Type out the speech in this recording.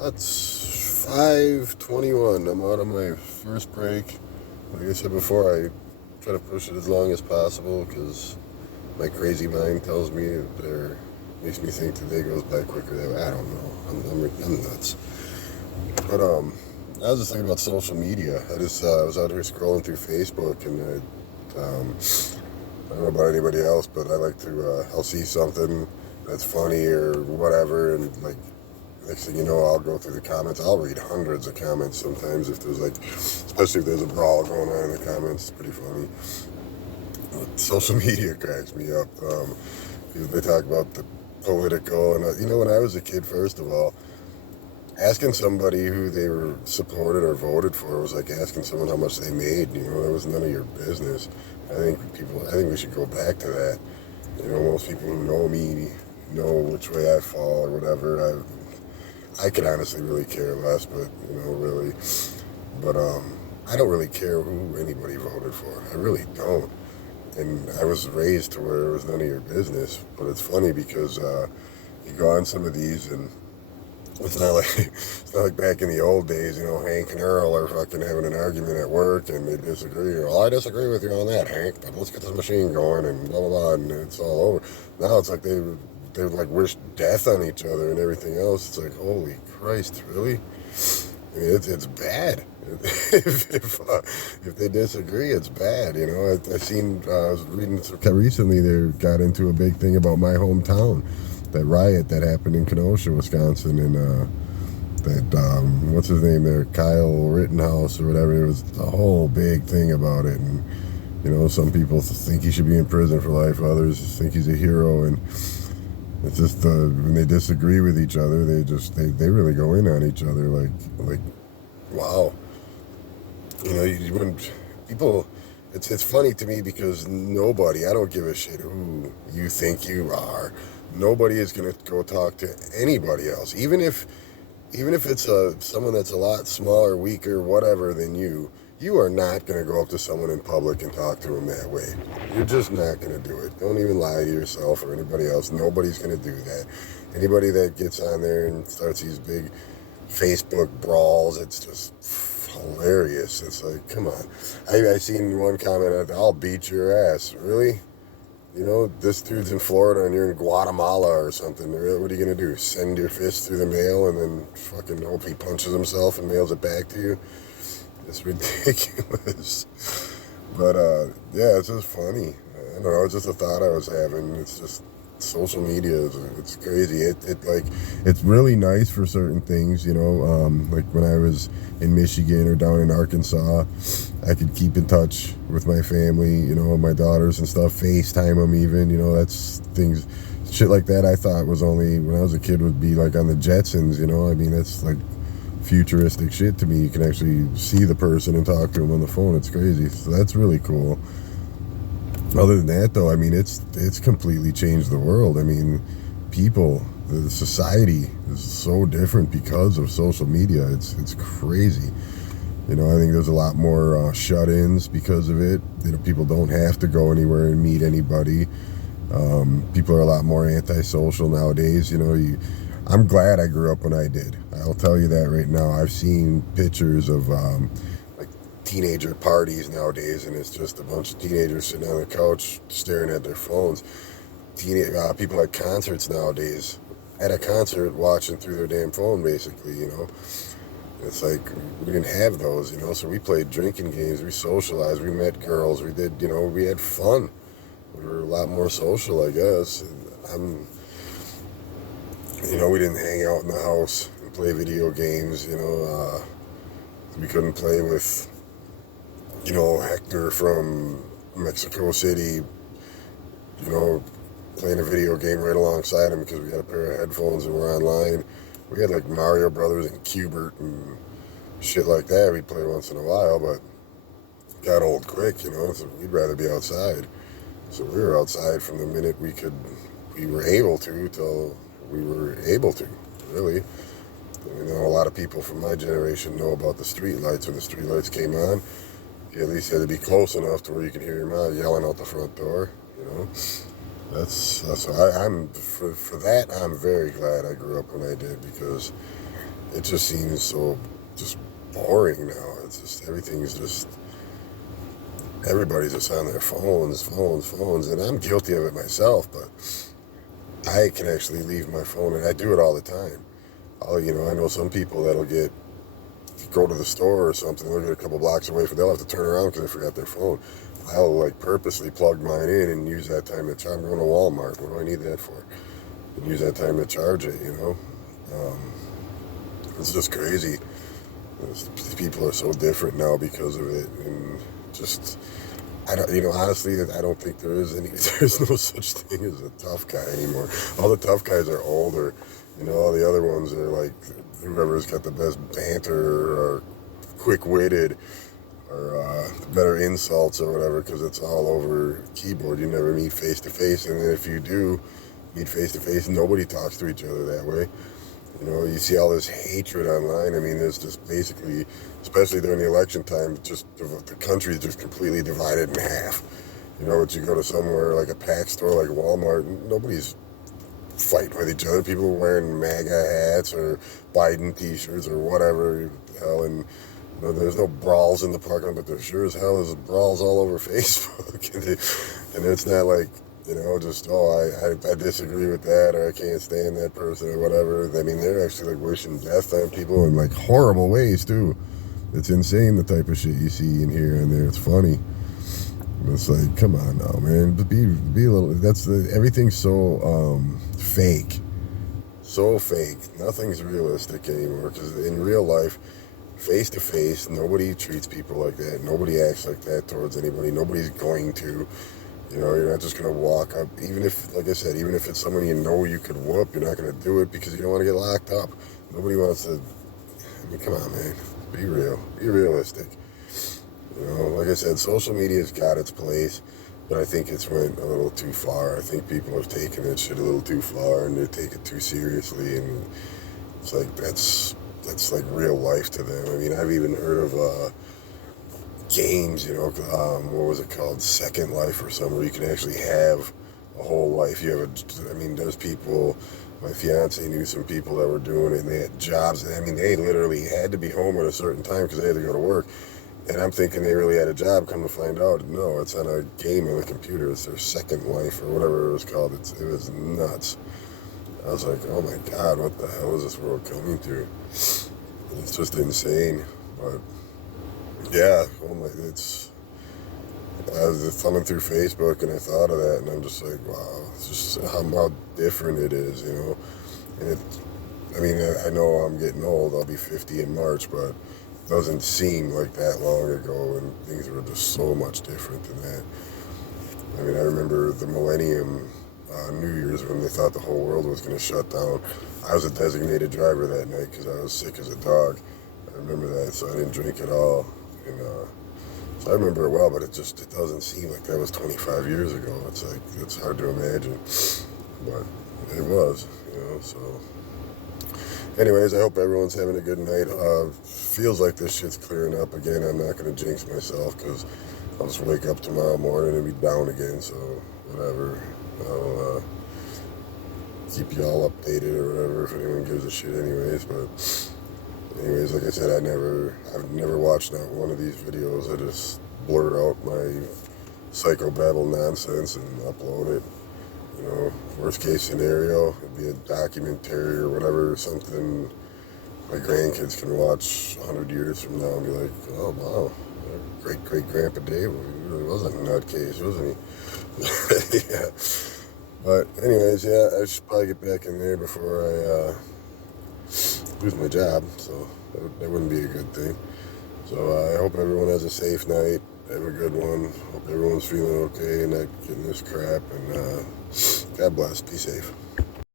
That's 5:21. I'm out of my first break. Like I said before, I try to push it as long as possible because my crazy mind tells me makes me think the day goes by quicker. That way. I don't know. I'm nuts. But I was just thinking about social media. I was out here scrolling through Facebook and I don't know about anybody else, but I like to I'll see something that's funny or whatever, and like next thing you know, I'll go through the comments. I'll read hundreds of comments sometimes if there's especially if there's a brawl going on in the comments. It's pretty funny. But social media cracks me up. They talk about the political, and when I was a kid, first of all, asking somebody who they were supported or voted for was like asking someone how much they made. That was none of your business. I think we should go back to that. Most people who know me know which way I fall or whatever. I could honestly really care less, but really. But I don't really care who anybody voted for. I really don't. And I was raised to where it was none of your business. But it's funny because you go on some of these and it's not like back in the old days, Hank and Earl are fucking having an argument at work and they disagree. Well, I disagree with you on that, Hank, but let's get this machine going and blah blah blah, and it's all over. Now it's like they like wish death on each other and everything else. It's like, holy Christ, really? I mean, it's bad. If they disagree, it's bad. I was reading recently. They got into a big thing about my hometown, that riot that happened in Kenosha, Wisconsin, and what's his name there, Kyle Rittenhouse or whatever. It was a whole big thing about it, and some people think he should be in prison for life. Others think he's a hero, and it's just when they disagree with each other, they really go in on each other like wow. You wouldn't people. It's funny to me because I don't give a shit who you think you are. Nobody is going to go talk to anybody else, even if it's someone that's a lot smaller, weaker, whatever than you. You are not going to go up to someone in public and talk to them that way. You're just not going to do it. Don't even lie to yourself or anybody else. Nobody's going to do that. Anybody that gets on there and starts these big Facebook brawls, it's just hilarious. It's like, come on. I seen one comment, I'll beat your ass. Really? This dude's in Florida and you're in Guatemala or something. What are you going to do? Send your fist through the mail and then fucking hope he punches himself and mails it back to you? It's ridiculous. But, yeah, it's just funny. I don't know. It's just a thought I was having. It's just social media. It's crazy. It's really nice for certain things, like when I was in Michigan or down in Arkansas, I could keep in touch with my family, my daughters and stuff, FaceTime them even, that's things, shit like that I thought was only, when I was a kid, would be like on the Jetsons, I mean, that's like futuristic shit to me. You can actually see the person and talk to them on the phone. It's crazy. So that's really cool. Other than that, though, I mean, it's completely changed the world. I mean, the society is so different because of social media. It's crazy. I think there's a lot more shut-ins because of it. People don't have to go anywhere and meet anybody. People are a lot more antisocial nowadays. I'm glad I grew up when I did. I'll tell you that right now. I've seen pictures of teenager parties nowadays, and it's just a bunch of teenagers sitting on the couch staring at their phones. People at concerts nowadays, at a concert, watching through their damn phone, basically. It's like we didn't have those, so we played drinking games, we socialized, we met girls, we did, we had fun. We were a lot more social, I guess. We didn't hang out in the house and play video games, we couldn't play with Hector from Mexico City, playing a video game right alongside him because we had a pair of headphones and we're online. We had like Mario Brothers and Q*bert and shit like that we'd play once in a while, but got old quick, so we'd rather be outside. So we were outside from the minute we were able to till we were able to, really. A lot of people from my generation know about the street lights. When the street lights came on, you at least had to be close enough to where you could hear your mom yelling out the front door. I'm for that. I'm very glad I grew up when I did, because it just seems so just boring now. It's just everything's just everybody's just on their phones, and I'm guilty of it myself. But I can actually leave my phone, and I do it all the time. I know some people that'll go to the store or something, they'll get a couple blocks away, they'll have to turn around because they forgot their phone. I'll like purposely plug mine in and use that time to charge. I'm going to Walmart. What do I need that for? And use that time to charge it. It's just crazy. People are so different now because of it, and just I don't, honestly, I don't think there's no such thing as a tough guy anymore. All the tough guys are older. All the other ones are like whoever's got the best banter or quick-witted or better insults or whatever, because it's all over keyboard. You never meet face-to-face, and if you do meet face-to-face, nobody talks to each other that way. You see all this hatred online. I mean, there's just basically, especially during the election time, just the country is just completely divided in half. But you go to somewhere like a pack store like Walmart, nobody's fighting with each other. People wearing MAGA hats or Biden t-shirts or whatever the hell, and there's no brawls in the parking lot, but there sure as hell is brawls all over Facebook. and it's not like, I disagree with that, or I can't stand that person or whatever. I mean, they're actually like wishing death on people in like horrible ways too. It's insane the type of shit you see and hear in there. It's funny. It's like, come on now, man. But be a little. Everything's so fake, so fake. Nothing's realistic anymore. Because in real life, face to face, nobody treats people like that. Nobody acts like that towards anybody. Nobody's going to. You're not just going to walk up, even if, like I said, even if it's someone you could whoop, you're not going to do it because you don't want to get locked up. Nobody wants to. I mean, come on, man. Be real. Be realistic. Like I said, social media's got its place, but I think it's went a little too far. I think people have taken that shit a little too far, and they take it too seriously, and it's like that's like real life to them. I mean, I've even heard of games, what was it called, Second Life or something, where you can actually have a whole life. There's people. My fiance knew some people that were doing it, and they had jobs. I mean, they literally had to be home at a certain time because they had to go to work. And I'm thinking they really had a job. Come to find out, no, it's on a game on the computer. It's their Second Life or whatever it was called. It was nuts. I was like, oh my God, what the hell is this world coming to? It's just insane. But yeah, I was just thumbing through Facebook and I thought of that, and I'm just like, wow, it's just how different it is, And I know I'm getting old. I'll be 50 in March, but it doesn't seem like that long ago, and things were just so much different than that. I remember the Millennium New Year's when they thought the whole world was going to shut down. I was a designated driver that night because I was sick as a dog. I remember that, so I didn't drink at all. And so I remember it well, but it doesn't seem like that was 25 years ago. It's like, it's hard to imagine, but it was, so. Anyways, I hope everyone's having a good night. Feels like this shit's clearing up again. I'm not going to jinx myself because I'll just wake up tomorrow morning and be down again, so whatever. I'll keep you all updated or whatever if anyone gives a shit anyways, but anyways, like I said, I've never watched not one of these videos. I just blurt out my psychobabble nonsense and upload it. Worst case scenario, it'd be a documentary or whatever, something my grandkids can watch 100 years from now and be like, oh wow, great-great-grandpa Dave really was a nutcase, wasn't he? Yeah. But anyways, yeah, I should probably get back in there before I lose my job, so that wouldn't be a good thing. So I hope everyone has a safe night. Have a good one. Hope everyone's feeling okay and not getting this crap. And God bless. Be safe.